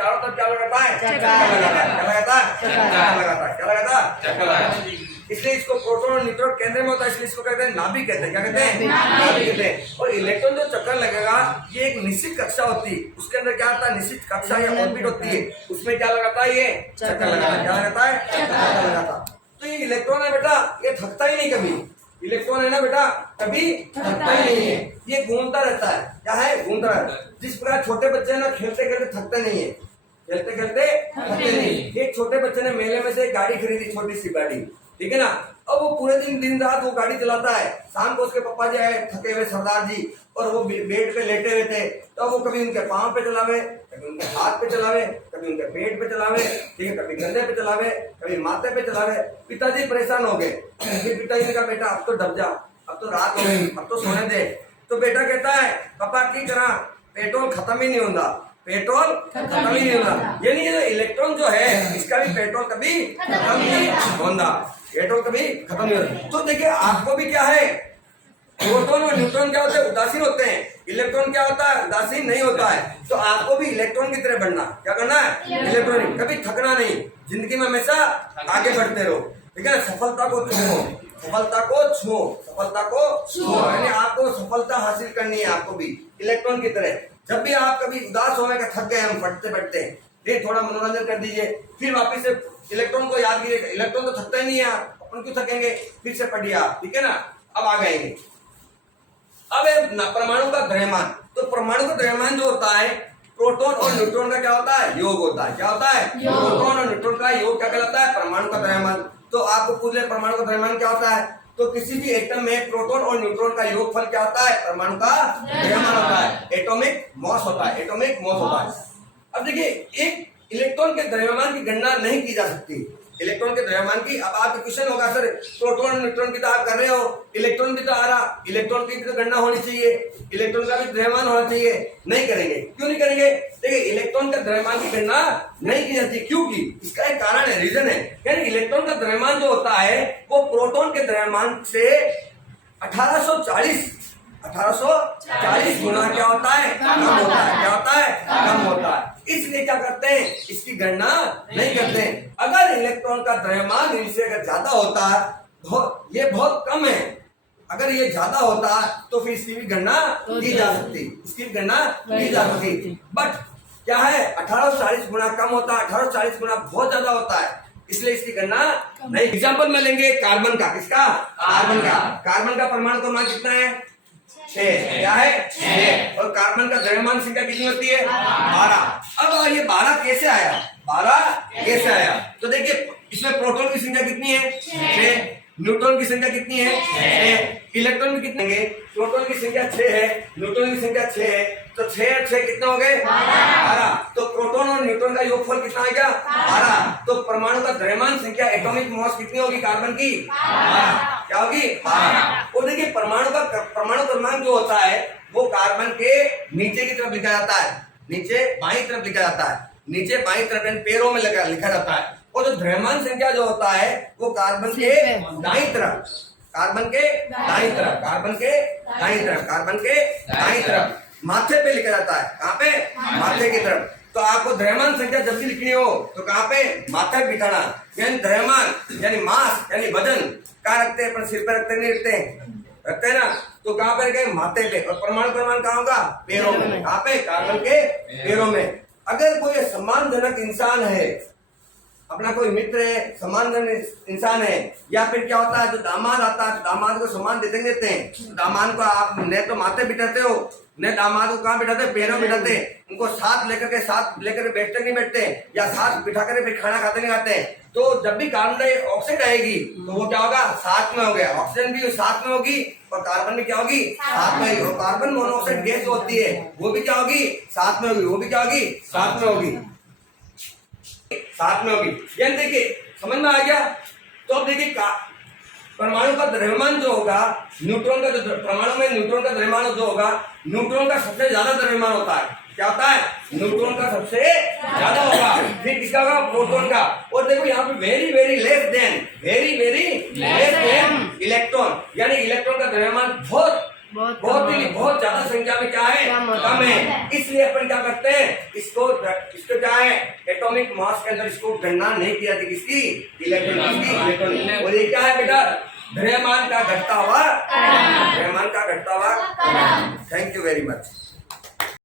चारों तरफ क्या लगाता है? चक्कर लगाता है। क्या लगाता है? चक्कर लगाता है। क्या लगाता है? चक्कर लगाता है। इसलिए इसको प्रोटॉन और न्यूट्रॉन केंद्र में होता है, इसलिए इसको कहते हैं नाभिक कहते हैं। क्या कहते हैं? नाभिक कहते हैं। और इलेक्ट्रॉन जो चक्कर लगेगा ये एक निश्चित कक्षा होती है, उसके अंदर क्या होता है? निश्चित कक्षा या ऑर्बिट होती है, उसमें क्या लगाता है? ये चक्कर लगाता है। क्या लगाता है? चक्कर लगाता है। तो ये इलेक्ट्रॉन है बेटा, ये थकता ही नहीं कभी। इलेक्ट्रॉन है ना बेटा, कभी थकता ही नहीं है, ये घूमता रहता है। क्या है? घूमता रहता है। जिस प्रकार छोटे बच्चे ना खेलते खेलते थकते नहीं है, खेलते खेलते थकते नहीं। एक छोटे बच्चे ने मेले में से एक गाड़ी खरीदी, छोटी सी गाड़ी, ठीक है ना। अब वो पूरे दिन रात वो गाड़ी चलाता है। शाम को उसके पापा जी आए थके हुए सरदार जी, और वो बेड पे लेटे हुए थे, तो वो कभी उनके पाँव पे चलावे, कभी उनके हाथ पे चलावे, कभी उनके पेट पे चलावे, ठीक है, कभी कंधे पे चलावे, कभी माथे पे चलावे। पिताजी परेशान हो गए। पिताजी ने कहा बेटा अब तो डब जा, अब तो रात हो गई, अब तो सोने दे। तो बेटा कहता है पापा की करा, पेट्रोल खत्म ही नहीं होता, पेट्रोल खत्म ही नहीं होता। यानी ये इलेक्ट्रॉन जो है इसका भी पेट्रोल कभी खत्म नहीं होता, पेट्रोल कभी खत्म नहीं होता। तो देखिए आपको भी क्या है, प्रोटॉन और न्यूट्रॉन क्या होते हैं? उदासीन होते हैं। इलेक्ट्रॉन क्या होता है? उदासीन नहीं होता है। तो आपको भी इलेक्ट्रॉन की तरह बनना, क्या करना है? इलेक्ट्रॉनिक, कभी थकना नहीं, जिंदगी में हमेशा आगे बढ़ते रहो, ठीक है। सफलता को छुओ, सफलता को छुओ, सफलता को छुओ, यानी आपको सफलता हासिल करनी है, आपको भी इलेक्ट्रॉन की तरह। जब भी आप कभी उदास हो गए, थक गए हम पढ़ते पढ़ते, फिर थोड़ा मनोरंजन कर दीजिए, फिर वापस से इलेक्ट्रॉन को याद कीजिए। इलेक्ट्रॉन तो थकता ही नहीं है, अपन क्यों थकेंगे? फिर से पढ़िए आप, ठीक है ना। अब आ गएंगे अब परमाणु का द्रव्यमान। तो परमाणु का द्रव्यमान जो होता है, प्रोटॉन और न्यूट्रॉन का क्या होता है? योग होता है। क्या होता है? प्रोटॉन और न्यूट्रॉन का योग क्या कहलाता है? परमाणु का द्रव्यमान। तो आपको पूछ ले परमाणु का द्रव्यमान क्या होता है, तो किसी भी एटम में प्रोटॉन और न्यूट्रॉन का योगफल क्या होता है? परमाणु का द्रव्यमान होता है, एटॉमिक मॉस होता है, एटॉमिक मॉस होता है। अब देखिए एक इलेक्ट्रॉन के द्रव्यमान की गणना नहीं की जा सकती, इलेक्ट्रॉन के द्रव्यमान की। अब आपका क्वेश्चन होगा सर प्रोटॉन और न्यूट्रॉन की तो आप कर रहे हो, इलेक्ट्रॉन भी तो आ रहा, इलेक्ट्रॉन की भी तो गणना होनी चाहिए, इलेक्ट्रॉन का भी द्रव्यमान होना चाहिए। नहीं करेंगे, क्यों नहीं करेंगे? देखिए इलेक्ट्रॉन का द्रव्यमान की गणना नहीं की जाती, क्योंकि इसका एक कारण है, रीजन है। यानी इलेक्ट्रॉन का द्रव्यमान जो होता है वो प्रोटॉन के द्रव्यमान से 1840 गुना क्या होता है? कम होता है। क्या होता है? कम होता है। इसलिए क्या करते हैं? इसकी गणना नहीं करते। अगर इलेक्ट्रॉन का द्रव्यमान इनसे अगर ज्यादा होता है, ये बहुत कम है, अगर ये ज्यादा होता तो फिर इसकी भी गणना की जा सकती, इसकी गणना की जा सकती। बट क्या है, 1840 गुना कम होता है, 1840 गुना बहुत ज्यादा होता है, इसलिए इसकी गणना नहीं। एग्जाम्पल में लेंगे कार्बन का। किसका? कार्बन का। कार्बन का परमाणु क्रमांक कितना है? 6। क्या है? 6। और कार्बन का द्रव्यमान संख्या कितनी होती है? 12। अब ये 12 कैसे आया? 12 कैसे आया? तो देखिए इसमें प्रोटॉन की संख्या कितनी है? 6। न्यूट्रॉन की संख्या कितनी है? 6। इलेक्ट्रॉन की कितने? प्रोटॉन की संख्या 6 है, न्यूट्रॉन की संख्या 6 है, तो 6 और 6 कितना हो गए? 12। तो प्रोटॉन और न्यूट्रॉन का योगफल कितना आएगा? 12। तो परमाणु का द्रव्यमान संख्या, एटॉमिक मास कितनी होगी कार्बन की? 12। क्या होगी? 12। और देखिए परमाणु क्रमांक जो होता है वो कार्बन के नीचे की तरफ लिखा जाता है, नीचे बाईं तरफ लिखा जाता है, नीचे बाईं तरफ पैरों में लिखा जाता है। और जो द्रव्यमान संख्या जो होता है वो कार्बन के दाईं तरफ, कार्बन के दाईं तरफ, कार्बन के दाईं तरफ, कार्बन के दाईं तरफ माथे पे लिखा जाता है। कहाँ पे? माथे की तरफ। तो आपको द्रव्यमान संख्या जब भी लिखनी हो तो कहाँ पे? माथे पे बिठाना। यानी द्रव्यमान यानी मास यानी वजन कहाँ रखते हैं? पर सिर पे रखते नहीं, रखते हैं ना, तो कहाँ पे रखे? माथे पे। और परमाणु क्रमांक कहाँ होगा? पैरों में। कहाँ पे? कार्बन के पैरों में। अगर कोई सम्मानजनक इंसान है, अपना कोई मित्र है, सम्मानजनक इंसान है, या फिर क्या होता है जो दामाद आता है, दामाद को सम्मान देते हैं, दामाद को आप न तो माथे बिठाते हो, न दामाद को कहाँ बिठाते? पैरों बिठाते। उनको साथ लेकर बैठते नहीं बैठते, या साथ बिठा कर फिर खाना खाते नहीं खाते। तो जब भी कार्बन डाइऑक्साइड आएगी तो वो क्या होगा? साथ में हो गया। ऑक्सीजन भी साथ में होगी और कार्बन भी क्या होगी? साथ में होगी। और कार्बन मोनोऑक्साइड गैस होती है वो भी क्या होगी? साथ में होगी। वो भी क्या होगी? साथ में होगी, साथ में होगी। यानी देखिए समझ में आ गया। तो अब देखिए परमाणु का द्रव्यमान जो होगा, न्यूट्रॉन का जो परमाणु में न्यूट्रॉन का द्रव्यमान जो होगा, न्यूट्रॉन का सबसे ज्यादा द्रव्यमान होता है। क्या होता है? न्यूट्रॉन का सबसे ज्यादा होगा। फिर किसका होगा? प्रोटॉन का। और देखो यहाँ पे very very less than electron, यानी इलेक्ट्रॉन का द्रव्यमान बहुत बहुत ज्यादा संख्या में क्या है, कम है। इसलिए अपन क्या करते हैं, इसको क्या है, एटॉमिक मास के अंदर इसको गणना नहीं किया जाती, किसकी, इलेक्ट्रॉन। और ये क्या है बेटा, द्रव्यमान का घटता हुआ, द्रव्यमान का घटता हुआ। Thank you very much.